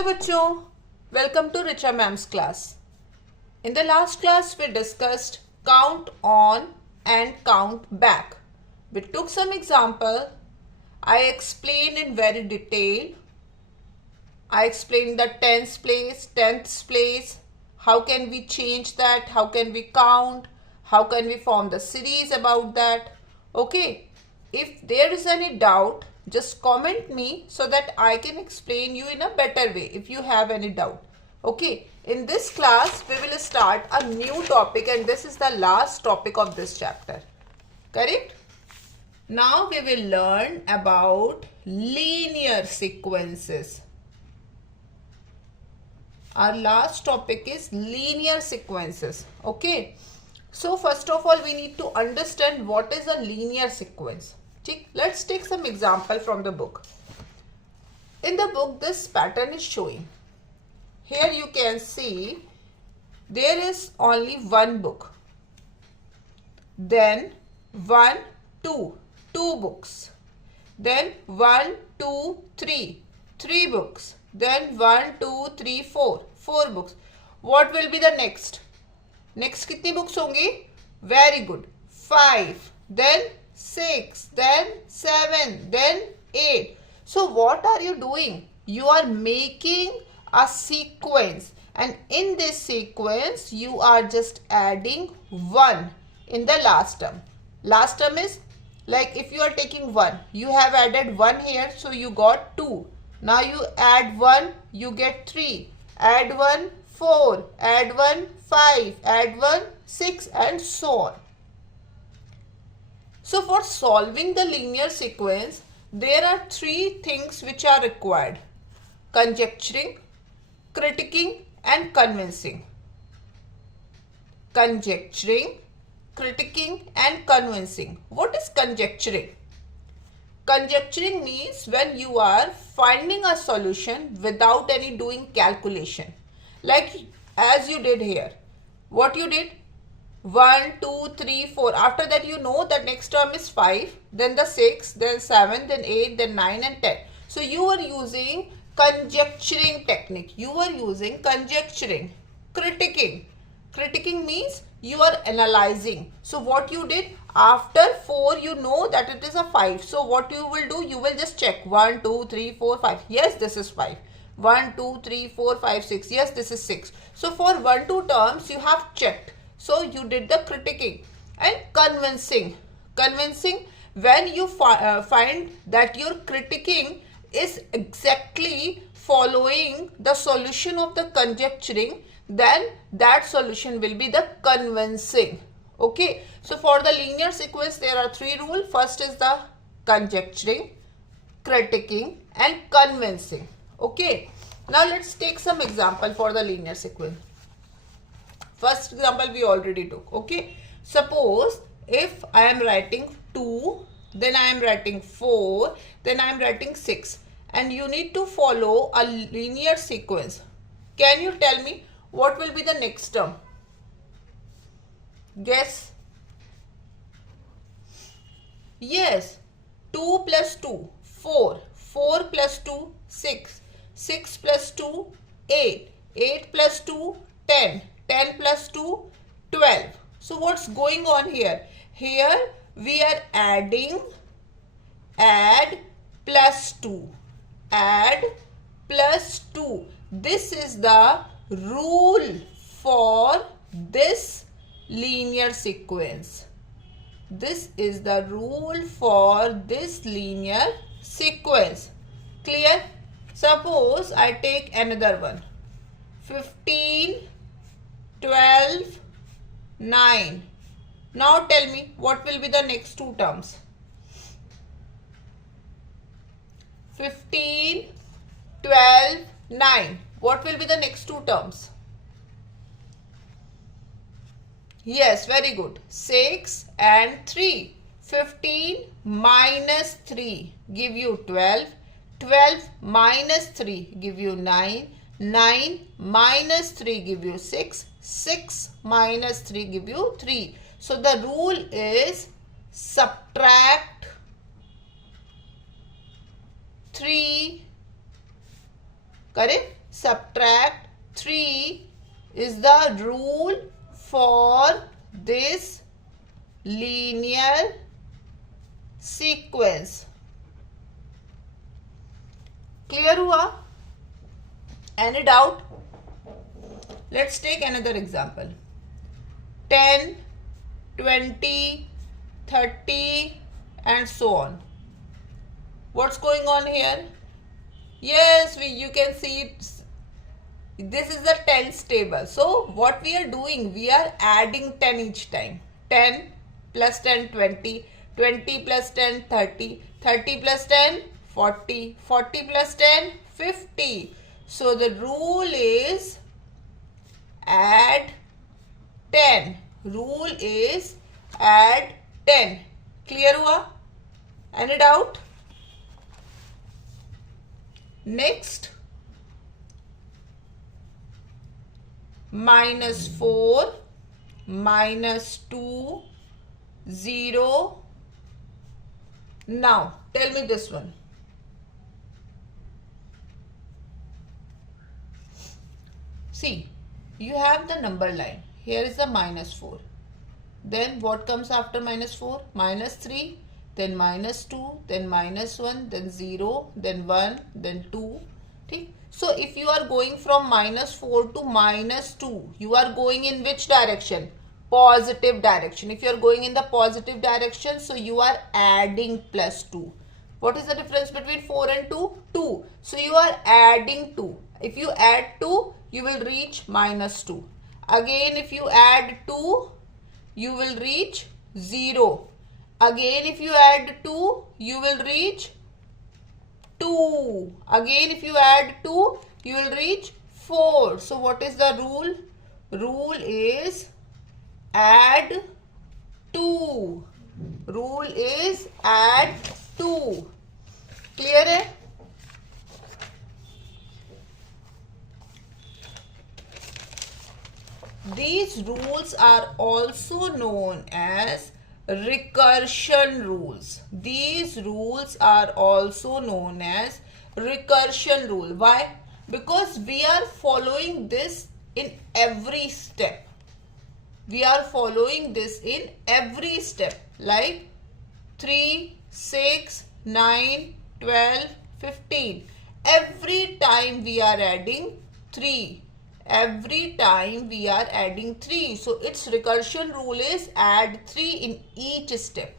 Hello बच्चों, welcome to Richa ma'am's class. In the last class we discussed count on and count back. We took some example. I explained in very detail. I explained the tens place, tenths place. How can we change that? How can we count? How can we form the series about that? Okay. If there is any doubt, just comment me so that I can explain you in a better way if you have any doubt. Okay. In this class, we will start a new topic and this is the last topic of this chapter. Correct? Now we will learn about linear sequences. Our last topic is linear sequences. Okay. So first of all, we need to understand what is a linear sequence. Let's take some example from the book. In the book, this pattern is showing. Here you can see there is only one book. Then 1, 2, 2 books. Then 1, 2, 3, 3 books. Then 1, 2, 3, 4, 4 books. What will be the next? Next कितनी books होंगी? Very good. 5. Then 6. Then 7. Then 8. So what are you doing? You are making a sequence. And in this sequence, you are just adding 1 in the last term. Last term is like if you are taking 1. You have added 1 here. So you got 2. Now you add 1. You get 3. Add 1. 4, add 1, 5, add 1, 6 and so on. So for solving the linear sequence, there are 3 things which are required. Conjecturing, critiquing and convincing. Conjecturing, critiquing and convincing. What is conjecturing? Conjecturing means when you are finding a solution without any doing calculation. Like as you did here. What you did? 1, 2, 3, 4. After that you know that next term is 5. Then the 6. Then 7. Then 8. Then 9 and 10. So you are using conjecturing technique. You are using conjecturing. Critiquing. Critiquing means you are analyzing. So what you did? After 4 you know that it is a 5. So what you will do? You will just check. 1, 2, 3, 4, 5. Yes, this is 5. 1, 2, 3, 4, 5, 6. Yes, this is 6. So for 1, 2 terms, you have checked. So you did the critiquing and convincing. Convincing when you find that your critiquing is exactly following the solution of the conjecturing, then that solution will be the convincing. Okay. So for the linear sequence, there are 3 rules. First is the conjecturing, critiquing and convincing. Okay. Now let's take some example for the linear sequence. First example we already took. Okay. Suppose if I am writing 2, then I am writing 4, then I am writing 6 and you need to follow a linear sequence. Can you tell me what will be the next term? Guess. Yes. 2 plus 2, 4. 4 plus 2, 6. 6 plus 2, 8. 8 plus 2, 10. 10 plus 2, 12. So what's going on here? Here we are adding, add plus 2. Add plus 2. This is the rule for this linear sequence. This is the rule for this linear sequence. Clear? Suppose I take another one. 15, 12, 9. Now tell me what will be the next 2 terms. 15, 12, 9. What will be the next 2 terms? Yes, very good. 6 and 3. 15 minus 3 give you 12. 12 minus 3 give you 9. 9 minus 3 give you 6. 6 minus 3 give you 3. So the rule is subtract 3 Correct? subtract 3 is the rule for this linear sequence. Clear हुआ? Any doubt? Let's take another example. 10, 20, 30 and so on. What's going on here? Yes, you can see it. This is the tens table. So what we are doing, we are adding 10 each time. 10 plus 10, 20, 20 plus 10, 30, 30 plus 10, 40, 40 plus 10, 50. So the rule is add 10. Rule is add 10. Clear हुआ? Any doubt? Next, -4, -2, 0. Now, tell me this one. See, you have the number line. Here is the -4. Then what comes after -4? -3, then -2, then -1, then 0, then 1, then 2. Okay? So if you are going from -4 to -2, you are going in which direction? Positive direction. If you are going in the positive direction, so you are adding +2. What is the difference between 4 and 2? 2. So you are adding 2. If you add 2, you will reach -2. Again, if you add 2, you will reach 0. Again, if you add 2, you will reach 2. Again, if you add 2, you will reach 4. So what is the rule? Rule is add 2. Rule is add 2. Clear hai? These rules are also known as recursion rules. These rules are also known as recursion rule. Why? Because we are following this in every step. We are following this in every step, like 3, 6, 9, 12, 15. Every time we are adding 3. Every time we are adding 3. So its recursion rule is add 3 in each step.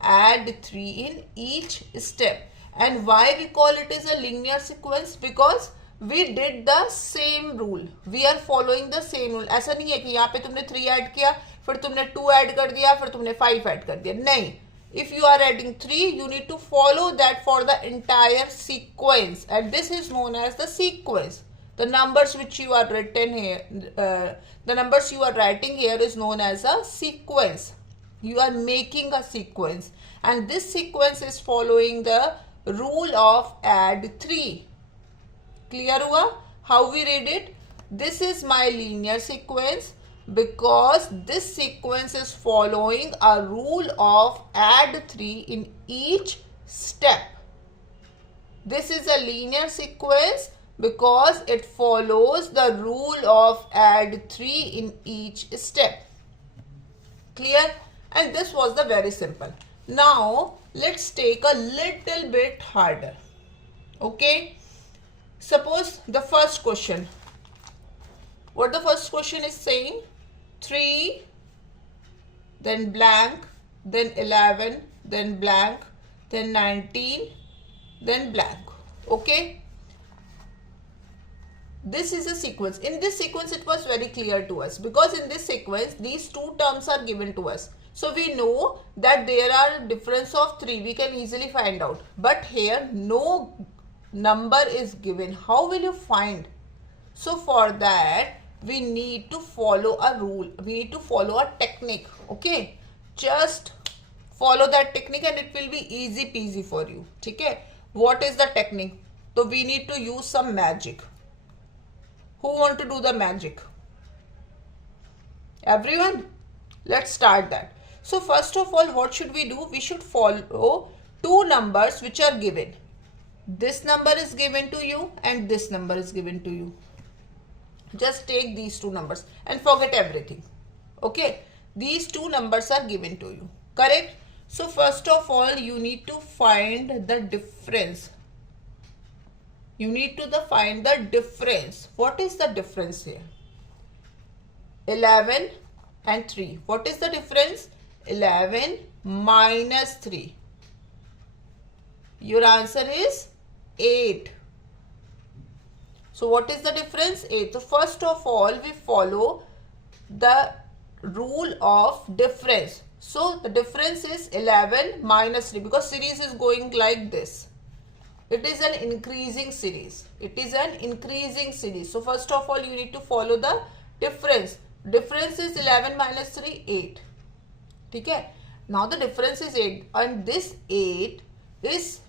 Add 3 in each step. And why we call it as a linear sequence? Because we did the same rule. We are following the same rule. ऐसा नहीं है कि यहाँ पे तुमने 3 add किया, फिर तुमने 2 ऐड कर दिया, फिर तुमने 5 ऐड कर दिया. नहीं. If you are adding 3, you need to follow that for the entire sequence. And this is known as the sequence. The numbers which you are written here, the numbers you are writing here is known as a sequence. You are making a sequence. And this sequence is following the rule of add 3. Clear hua? How we read it? This is my linear sequence because this sequence is following a rule of add 3 in each step. This is a linear sequence because it follows the rule of add 3 in each step. Clear? And this was the very simple. Now let's take a little bit harder. Okay? Suppose the first question. What the first question is saying? 3, then blank, then 11, then blank, then 19, then blank. Okay? This is a sequence. In this sequence, it was very clear to us because in this sequence, these two terms are given to us. So we know that there are difference of 3. We can easily find out. But here, no number is given. How will you find? So for that, we need to follow a rule. We need to follow a technique. Okay? Just follow that technique and it will be easy peasy for you. Okay? What is the technique? So we need to use some magic. Who want to do the magic? Everyone? Let's start that. So first of all, what should we do? We should follow two numbers which are given. this number is given to you and this number is given to you. Just take these two numbers and forget everything. Okay, these two numbers are given to you, correct? So first of all, you need to find the difference. You need to find the difference. What is the difference here? 11 and 3. What is the difference? 11 minus 3. Your answer is 8. So what is the difference? 8. So first of all, we follow the rule of difference. So the difference is 11 minus 3 because series is going like this. It is an increasing series. It is an increasing series. So first of all, you need to follow the difference. Difference is 11 minus 3, 8. Okay. Now the difference is 8 and this 8 is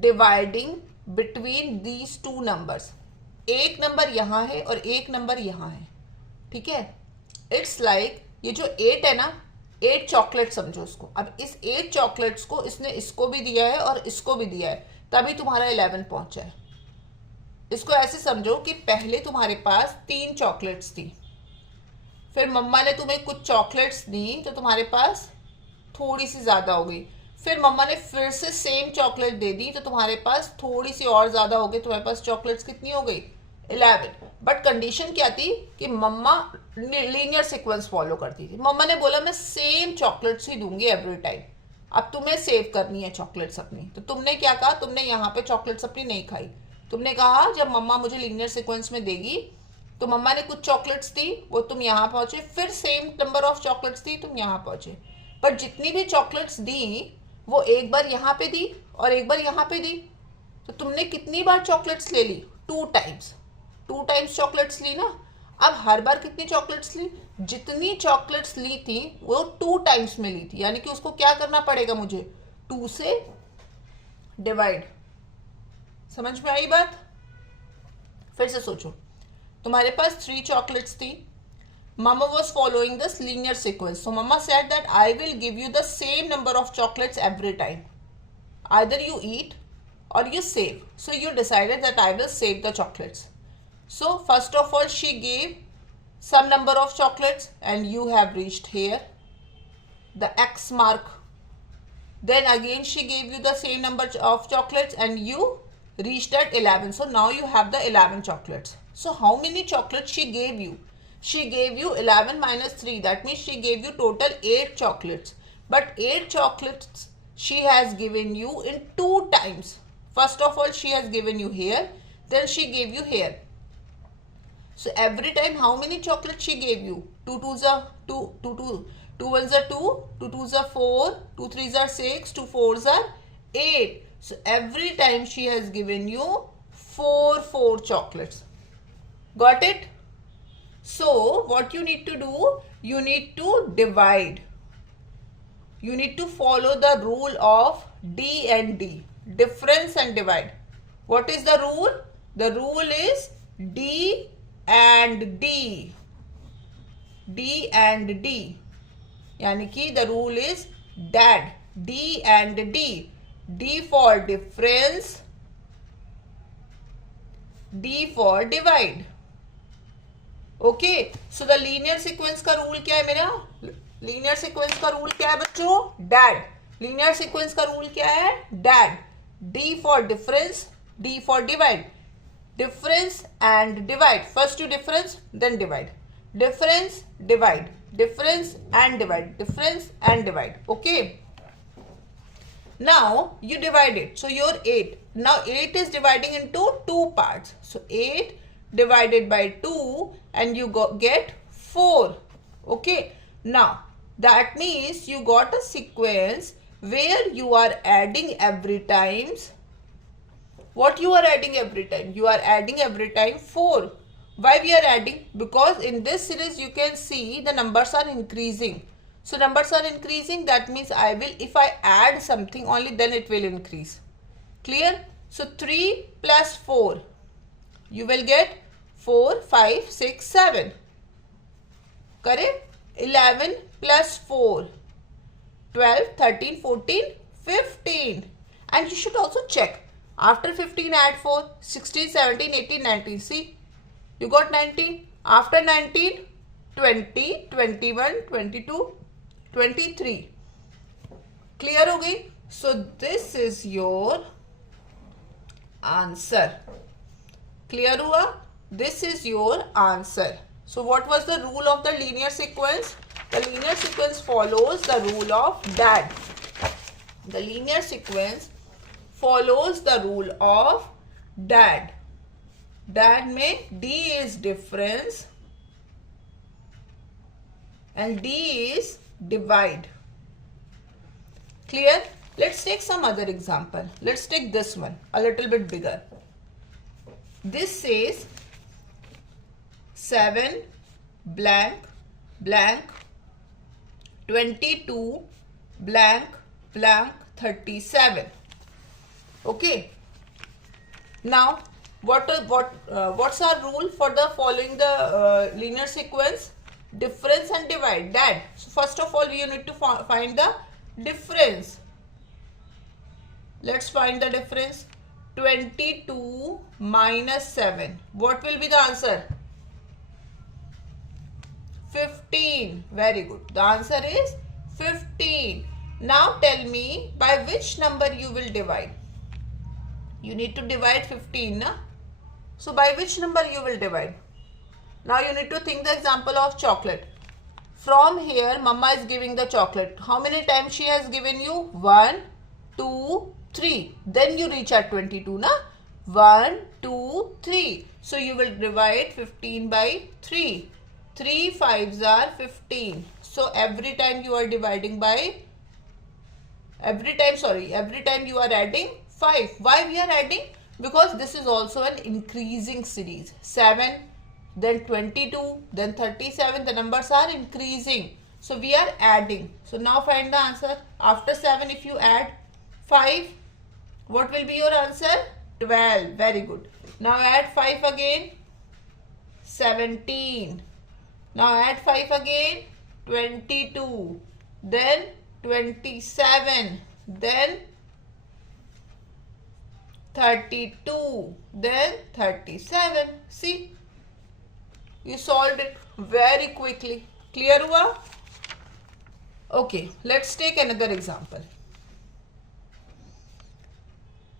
dividing between these two numbers. एक number यहाँ है और एक number यहाँ है. ठीक है. It's like ये जो 8 है ना, 8 चॉकलेट समझो उसको. अब इस 8 चॉकलेट्स को इसने इसको भी दिया है और इसको भी दिया है, तभी तुम्हारा 11 पहुंचा है. इसको ऐसे समझो कि पहले तुम्हारे पास 3 चॉकलेट्स थी, फिर मम्मा ने तुम्हें कुछ चॉकलेट्स दी तो तुम्हारे पास थोड़ी सी ज़्यादा हो गई, फिर मम्मा ने फिर से सेम चॉकलेट दे दी तो तुम्हारे पास थोड़ी सी और ज़्यादा हो गई. तुम्हारे पास चॉकलेट्स कितनी हो गई? 11. बट कंडीशन क्या थी कि मम्मा लीनियर सीक्वेंस फॉलो करती थी. मम्मा ने बोला मैं सेम चॉकलेट्स ही दूंगी एवरी टाइम. अब तुम्हें सेव करनी है चॉकलेट्स अपनी, तो तुमने क्या कहा? तुमने यहाँ पे चॉकलेट्स अपनी नहीं खाई. तुमने कहा जब मम्मा मुझे लीनियर सीक्वेंस में देगी तो मम्मा ने कुछ चॉकलेट्स दी, वो तुम यहाँ पहुंचे, फिर सेम नंबर ऑफ चॉकलेट्स दी, तुम यहाँ पहुंचे. पर जितनी भी चॉकलेट्स दी वो एक बार यहाँ पे दी और एक बार यहाँ पे दी. तो तुमने कितनी बार चॉकलेट्स ले ली? 2 टाइम्स. 2 टाइम्स चॉकलेट्स ली ना. अब हर बार कितनी चॉकलेट्स ली? जितनी चॉकलेट्स ली थी वो 2 टाइम्स में ली थी, यानी कि उसको क्या करना पड़ेगा मुझे? 2 से डिवाइड. समझ में आई बात? फिर से सोचो. तुम्हारे पास 3 chocolates थी. Mama was following this linear sequence. So Mama said that I will give you the same number of chocolates every time. Either you eat or you save. So you decided that I will save the chocolates. So first of all, she gave some number of chocolates and you have reached here, the X mark. Then again she gave you the same number of chocolates and you reached at 11. So now you have the 11 chocolates. So how many chocolates she gave you? She gave you 11 minus 3. That means she gave you total 8 chocolates. But 8 chocolates she has given you in 2 times. First of all, she has given you here. Then she gave you here. So every time how many chocolates she gave you? 2 2s are 2, 2 2, 2 1s are 2, 2 2s are 4, 2 3s are 6, 2 4s are 8. So every time she has given you 4 chocolates. Got it? So what you need to do? You need to divide. You need to follow the rule of D and D. Difference and divide. What is the rule? The rule is D and D. D and D. यानी कि the rule is DAD. D and D. D for difference. D for divide. Okay, so the linear sequence का rule क्या है मेरा? Linear sequence का rule क्या है बच्चों? DAD. Linear sequence का rule क्या है? DAD. D for difference, D for divide. Difference and divide. First you difference, then divide. Difference, divide. Difference and divide. Difference and divide. Okay. Now you divide it. So your 8. Now 8 is dividing into 2 parts. So 8 divided by 2 and you get 4. Okay. Now that means you got a sequence where you are adding every times. What you are adding every time? You are adding every time 4. Why we are adding? Because in this series you can see the numbers are increasing. So numbers are increasing, that means I will, if I add something only, then it will increase. Clear? So 3 plus 4. You will get 4, 5, 6, 7. Correct? 11 plus 4. 12, 13, 14, 15. And you should also check. After 15 add 4, 16, 17, 18, 19. See, you got 19. After 19, 20, 21, 22, 23. Clear हो गई? So this is your answer. Clear हुआ? This is your answer. So what was the rule of the linear sequence? The linear sequence follows the rule of DAD. The linear sequence follows the rule of DAD. DAD में D is difference and D is divide. Clear? Let's take some other example. Let's take this one, a little bit bigger. This says 7 blank blank 22 blank blank 37. Okay. Now, what's our rule for the following the linear sequence? Difference and divide. That. So first of all, we need to find the difference. Let's find the difference. 22 minus 7. What will be the answer? 15. Very good. The answer is 15. Now tell me by which number you will divide. You need to divide 15. Na? So by which number you will divide? Now you need to think the example of chocolate. From here, Mama is giving the chocolate. How many times she has given you? 1, 2, 3. Then you reach at 22. Na? 1, 2, 3. So you will divide 15 by 3. 3 5s are 15. So every time you are dividing by, every time you are adding 5. Why we are adding? Because this is also an increasing series. 7, then 22, then 37. The numbers are increasing. So we are adding. So now find the answer. After 7, if you add 5, what will be your answer? 12. Very good. Now add 5 again. 17. Now add 5 again. 22. Then 27. Then 32. Then 37. See? You solved it very quickly. Clear हुआ? Okay. Let's take another example.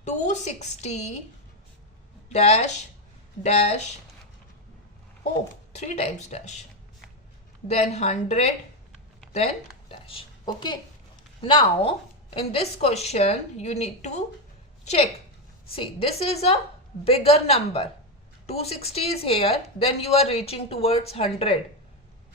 260 dash dash. Oh, 3 times dash. Then 100. Then dash. Okay. Now, in this question, you need to check. See, this is a bigger number. 260 is here. Then you are reaching towards 100.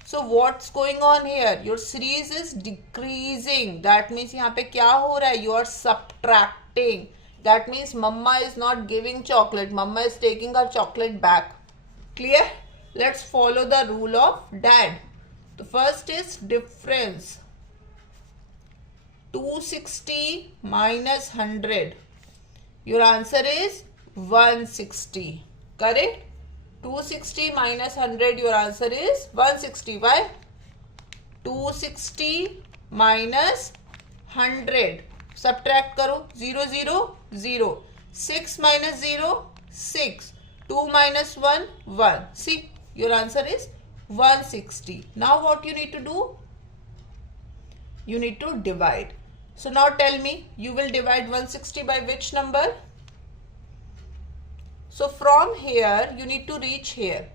So, what's going on here? Your series is decreasing. That means यहाँ पे क्या हो रहा है? You are subtracting. That means Mama is not giving chocolate. Mama is taking her chocolate back. Clear? Let's follow the rule of DAD. The first is difference. 260 minus 100. Your answer is 160. Correct? 260 minus 100. Your answer is 160. Why? 260 minus 100. Subtract karo. 0, 0, 0. 6 minus 0, 6. 2 minus 1, 1. See, your answer is 160. Now what you need to do? You need to divide. So now tell me, you will divide 160 by which number? So from here, you need to reach here.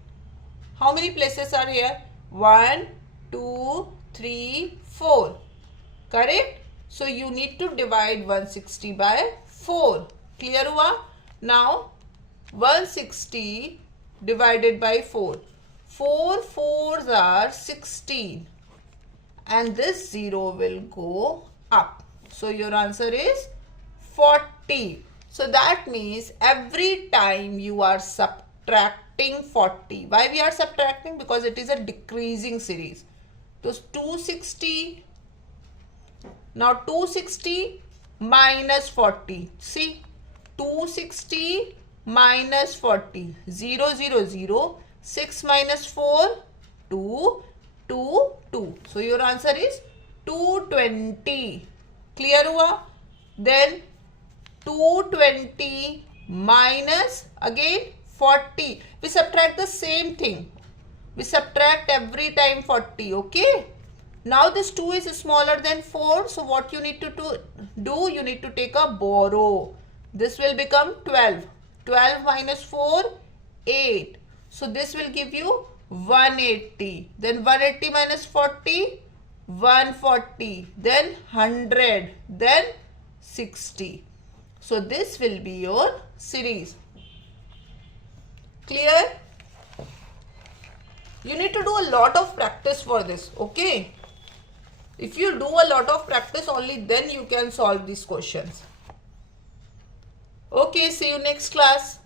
How many places are here? 1, 2, 3, 4. Correct? So you need to divide 160 by 4. Clear हुआ? Now 160 divided by 4. 4 4s are 16. And this 0 will go up. So your answer is 40. So that means every time you are subtracting 40. Why we are subtracting? Because it is a decreasing series. So 260. Now 260 minus 40. See, 260 minus 40. 0, 0, 0. 6 minus 4, 2, 2, 2. So your answer is 220. Clear हुआ? Then 220 minus again 40. We subtract the same thing. We subtract every time 40. Okay. Now this 2 is smaller than 4. So what you need to do? You need to take a borrow. This will become 12. 12 minus 4, 8. So this will give you 180. Then 180 minus 40, 140. Then 100. Then 60. So this will be your series. Clear? You need to do a lot of practice for this. Okay. If you do a lot of practice, only then you can solve these questions. Okay, see you next class.